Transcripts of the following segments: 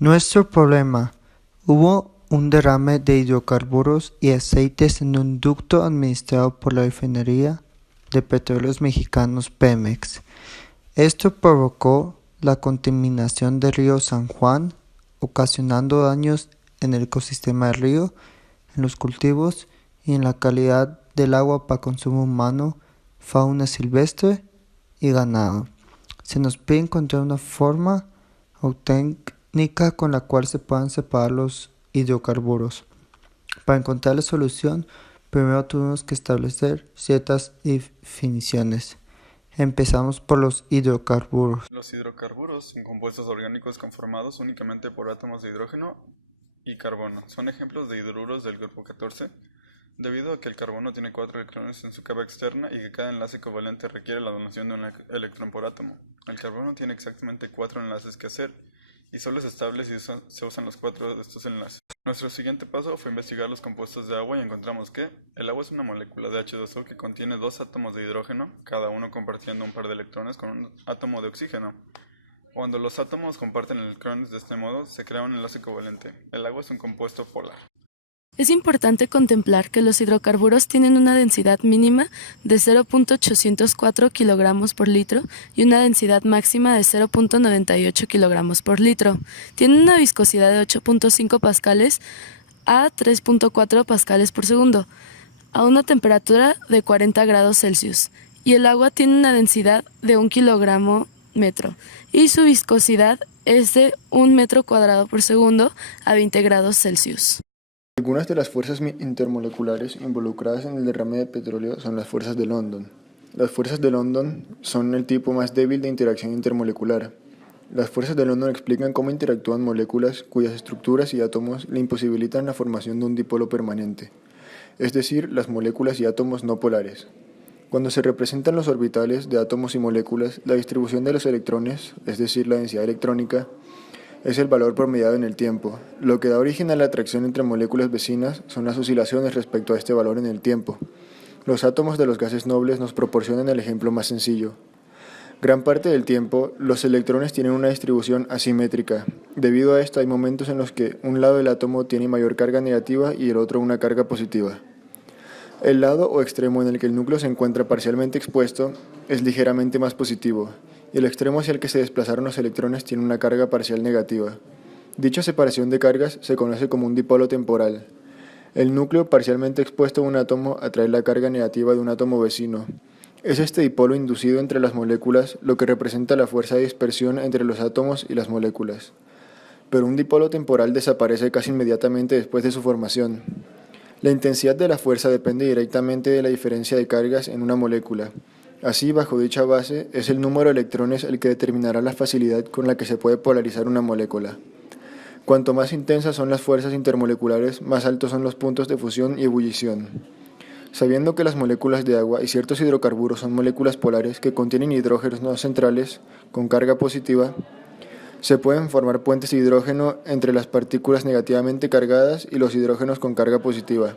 Nuestro problema: hubo un derrame de hidrocarburos y aceites en un ducto administrado por la refinería de petróleos mexicanos Pemex. Esto provocó la contaminación del río San Juan, ocasionando daños en el ecosistema del río, en los cultivos y en la calidad del agua para consumo humano, fauna silvestre y ganado. Se nos pide encontrar una forma o técnica con la cual se puedan separar los hidrocarburos. Para encontrar la solución, primero tuvimos que establecer ciertas definiciones. Empezamos por los hidrocarburos. Los hidrocarburos son compuestos orgánicos conformados únicamente por átomos de hidrógeno y carbono. Son ejemplos de hidruros del grupo 14, debido a que el carbono tiene 4 electrones en su capa externa y que cada enlace covalente requiere la donación de un electrón por átomo. El carbono tiene exactamente 4 enlaces que hacer y solo es estable si se usan los 4 de estos enlaces. Nuestro siguiente paso fue investigar los compuestos de agua y encontramos que el agua es una molécula de H2O que contiene 2 átomos de hidrógeno, cada uno compartiendo un par de electrones con un átomo de oxígeno. Cuando los átomos comparten electrones de este modo, se crea un enlace covalente. El agua es un compuesto polar. Es importante contemplar que los hidrocarburos tienen una densidad mínima de 0.804 kilogramos por litro y una densidad máxima de 0.98 kilogramos por litro. Tienen una viscosidad de 8.5 pascales a 3.4 pascales por segundo, a una temperatura de 40 grados Celsius, y el agua tiene una densidad de 1 kilogramo metro, y su viscosidad es de 1 metro cuadrado por segundo a 20 grados Celsius. Algunas de las fuerzas intermoleculares involucradas en el derrame de petróleo son las fuerzas de London. Las fuerzas de London son el tipo más débil de interacción intermolecular. Las fuerzas de London explican cómo interactúan moléculas cuyas estructuras y átomos le imposibilitan la formación de un dipolo permanente, es decir, las moléculas y átomos no polares. Cuando se representan los orbitales de átomos y moléculas, la distribución de los electrones, es decir, la densidad electrónica, es el valor promediado en el tiempo. Lo que da origen a la atracción entre moléculas vecinas son las oscilaciones respecto a este valor en el tiempo. Los átomos de los gases nobles nos proporcionan el ejemplo más sencillo. Gran parte del tiempo, los electrones tienen una distribución asimétrica. Debido a esto, hay momentos en los que un lado del átomo tiene mayor carga negativa y el otro una carga positiva. El lado o extremo en el que el núcleo se encuentra parcialmente expuesto es ligeramente más positivo, y el extremo hacia el que se desplazaron los electrones tiene una carga parcial negativa. Dicha separación de cargas se conoce como un dipolo temporal. El núcleo parcialmente expuesto a un átomo atrae la carga negativa de un átomo vecino. Es este dipolo inducido entre las moléculas lo que representa la fuerza de dispersión entre los átomos y las moléculas. Pero un dipolo temporal desaparece casi inmediatamente después de su formación. La intensidad de la fuerza depende directamente de la diferencia de cargas en una molécula. Así, bajo dicha base, es el número de electrones el que determinará la facilidad con la que se puede polarizar una molécula. Cuanto más intensas son las fuerzas intermoleculares, más altos son los puntos de fusión y ebullición. Sabiendo que las moléculas de agua y ciertos hidrocarburos son moléculas polares que contienen hidrógenos no centrales con carga positiva, se pueden formar puentes de hidrógeno entre las partículas negativamente cargadas y los hidrógenos con carga positiva.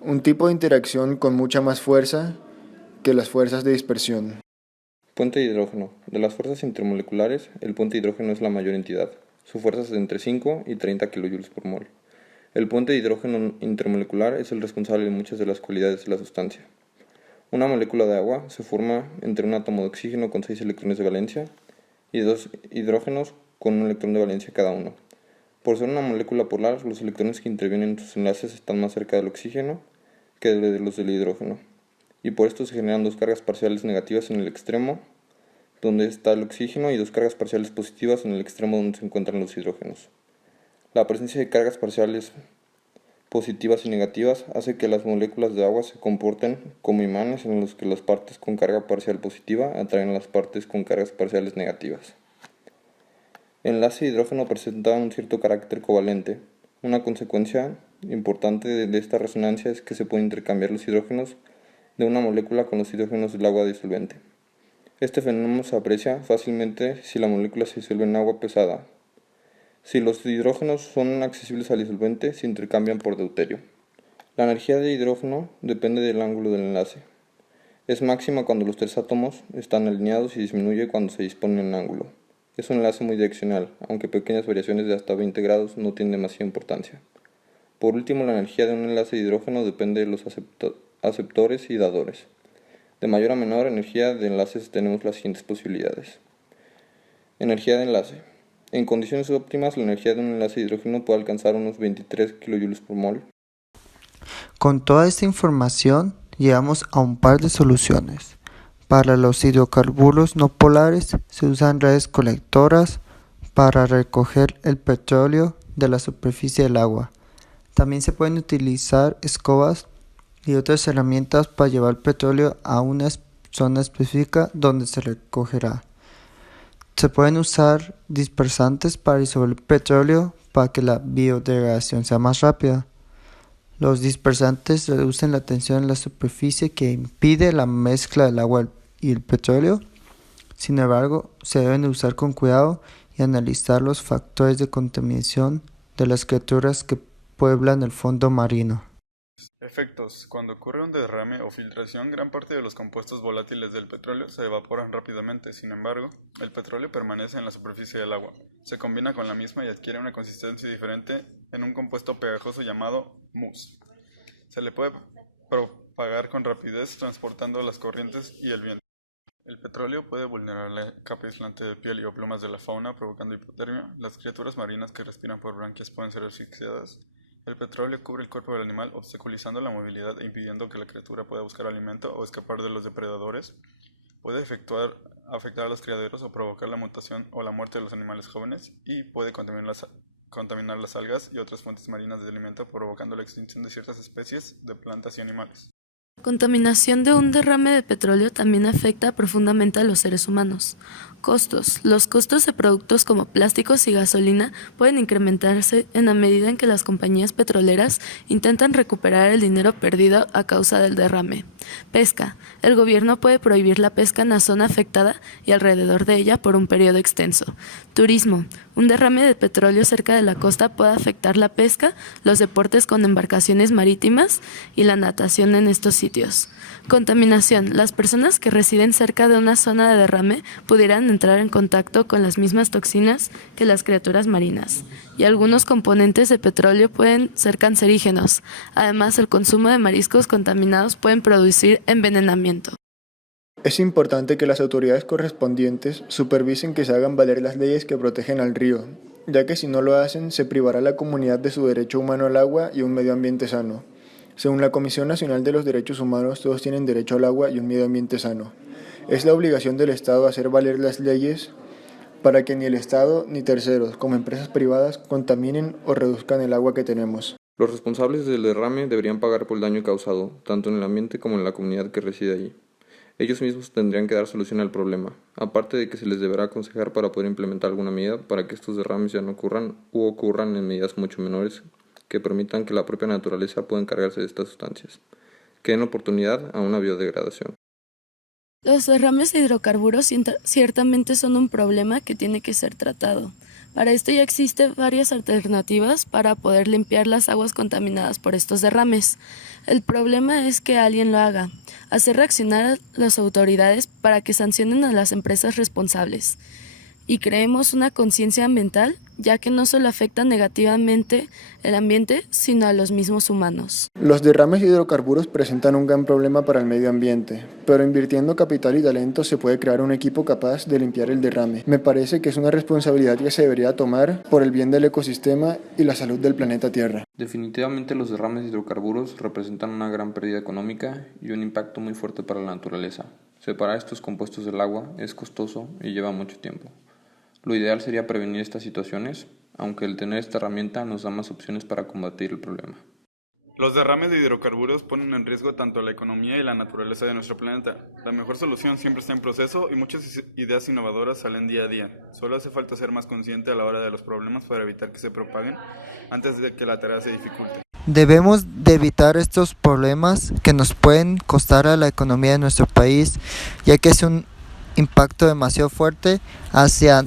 Un tipo de interacción con mucha más fuerza que las fuerzas de dispersión. Puente de hidrógeno. De las fuerzas intermoleculares, el puente de hidrógeno es la mayor entidad. Su fuerza es de entre 5 y 30 kJ por mol. El puente de hidrógeno intermolecular es el responsable de muchas de las cualidades de la sustancia. Una molécula de agua se forma entre un átomo de oxígeno con 6 electrones de valencia y 2 hidrógenos con un electrón de valencia cada uno. Por ser una molécula polar, los electrones que intervienen en sus enlaces están más cerca del oxígeno que de los del hidrógeno, y por esto se generan dos cargas parciales negativas en el extremo donde está el oxígeno y dos cargas parciales positivas en el extremo donde se encuentran los hidrógenos. La presencia de cargas parciales positivas y negativas hace que las moléculas de agua se comporten como imanes en los que las partes con carga parcial positiva atraen a las partes con cargas parciales negativas. El enlace de hidrógeno presenta un cierto carácter covalente. Una consecuencia importante de esta resonancia es que se pueden intercambiar los hidrógenos de una molécula con los hidrógenos del agua disolvente. Este fenómeno se aprecia fácilmente si la molécula se disuelve en agua pesada. Si los hidrógenos son accesibles al disolvente, se intercambian por deuterio. La energía de hidrógeno depende del ángulo del enlace. Es máxima cuando los tres átomos están alineados y disminuye cuando se dispone en ángulo. Es un enlace muy direccional, aunque pequeñas variaciones de hasta 20 grados no tienen demasiada importancia. Por último, la energía de un enlace de hidrógeno depende de los aceptores y dadores. De mayor a menor energía de enlaces tenemos las siguientes posibilidades. Energía de enlace. En condiciones óptimas, la energía de un enlace de hidrógeno puede alcanzar unos 23 kJ por mol. Con toda esta información, llegamos a un par de soluciones. Para los hidrocarburos no polares se usan redes colectoras para recoger el petróleo de la superficie del agua. También se pueden utilizar escobas y otras herramientas para llevar el petróleo a una zona específica donde se recogerá. Se pueden usar dispersantes para disolver el petróleo para que la biodegradación sea más rápida. Los dispersantes reducen la tensión en la superficie que impide la mezcla del agua y el petróleo. Sin embargo, se deben usar con cuidado y analizar los factores de contaminación de las criaturas que pueblan el fondo marino. Efectos. Cuando ocurre un derrame o filtración, gran parte de los compuestos volátiles del petróleo se evaporan rápidamente. Sin embargo, el petróleo permanece en la superficie del agua. Se combina con la misma y adquiere una consistencia diferente en un compuesto pegajoso llamado mousse. Se le puede propagar con rapidez transportando las corrientes y el viento. El petróleo puede vulnerar la capa aislante de piel o plumas de la fauna, provocando hipotermia. Las criaturas marinas que respiran por branquias pueden ser asfixiadas. El petróleo cubre el cuerpo del animal, obstaculizando la movilidad e impidiendo que la criatura pueda buscar alimento o escapar de los depredadores. Puede afectar a los criaderos o provocar la mutación o la muerte de los animales jóvenes, y puede contaminar las algas y otras fuentes marinas de alimento, provocando la extinción de ciertas especies de plantas y animales. La contaminación de un derrame de petróleo también afecta profundamente a los seres humanos. Costos. Los costos de productos como plásticos y gasolina pueden incrementarse en la medida en que las compañías petroleras intentan recuperar el dinero perdido a causa del derrame. Pesca. El gobierno puede prohibir la pesca en la zona afectada y alrededor de ella por un periodo extenso. Turismo. Un derrame de petróleo cerca de la costa puede afectar la pesca, los deportes con embarcaciones marítimas y la natación en estos sitios. Contaminación. Las personas que residen cerca de una zona de derrame pudieran entrar en contacto con las mismas toxinas que las criaturas marinas, y algunos componentes de petróleo pueden ser cancerígenos. Además, el consumo de mariscos contaminados pueden producir envenenamiento. Es importante que las autoridades correspondientes supervisen que se hagan valer las leyes que protegen al río, ya que si no lo hacen, se privará a la comunidad de su derecho humano al agua y un medio ambiente sano. Según la Comisión Nacional de los Derechos Humanos, todos tienen derecho al agua y un medio ambiente sano. Es la obligación del Estado hacer valer las leyes para que ni el Estado ni terceros, como empresas privadas, contaminen o reduzcan el agua que tenemos. Los responsables del derrame deberían pagar por el daño causado, tanto en el ambiente como en la comunidad que reside allí. Ellos mismos tendrían que dar solución al problema, aparte de que se les deberá aconsejar para poder implementar alguna medida para que estos derrames ya no ocurran u ocurran en medidas mucho menores que permitan que la propia naturaleza pueda encargarse de estas sustancias, que den oportunidad a una biodegradación. Los derrames de hidrocarburos ciertamente son un problema que tiene que ser tratado. Para esto ya existen varias alternativas para poder limpiar las aguas contaminadas por estos derrames. El problema es que alguien lo haga, hacer reaccionar a las autoridades para que sancionen a las empresas responsables. Y creemos una conciencia ambiental, ya que no solo afecta negativamente el ambiente, sino a los mismos humanos. Los derrames de hidrocarburos presentan un gran problema para el medio ambiente, pero invirtiendo capital y talento se puede crear un equipo capaz de limpiar el derrame. Me parece que es una responsabilidad que se debería tomar por el bien del ecosistema y la salud del planeta Tierra. Definitivamente los derrames de hidrocarburos representan una gran pérdida económica y un impacto muy fuerte para la naturaleza. Separar estos compuestos del agua es costoso y lleva mucho tiempo. Lo ideal sería prevenir estas situaciones, aunque el tener esta herramienta nos da más opciones para combatir el problema. Los derrames de hidrocarburos ponen en riesgo tanto la economía y la naturaleza de nuestro planeta. La mejor solución siempre está en proceso y muchas ideas innovadoras salen día a día. Solo hace falta ser más consciente a la hora de los problemas para evitar que se propaguen antes de que la tarea se dificulte. Debemos de evitar estos problemas que nos pueden costar a la economía de nuestro país, ya que es un impacto demasiado fuerte hacia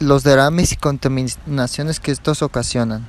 los derrames y contaminaciones que estos ocasionan.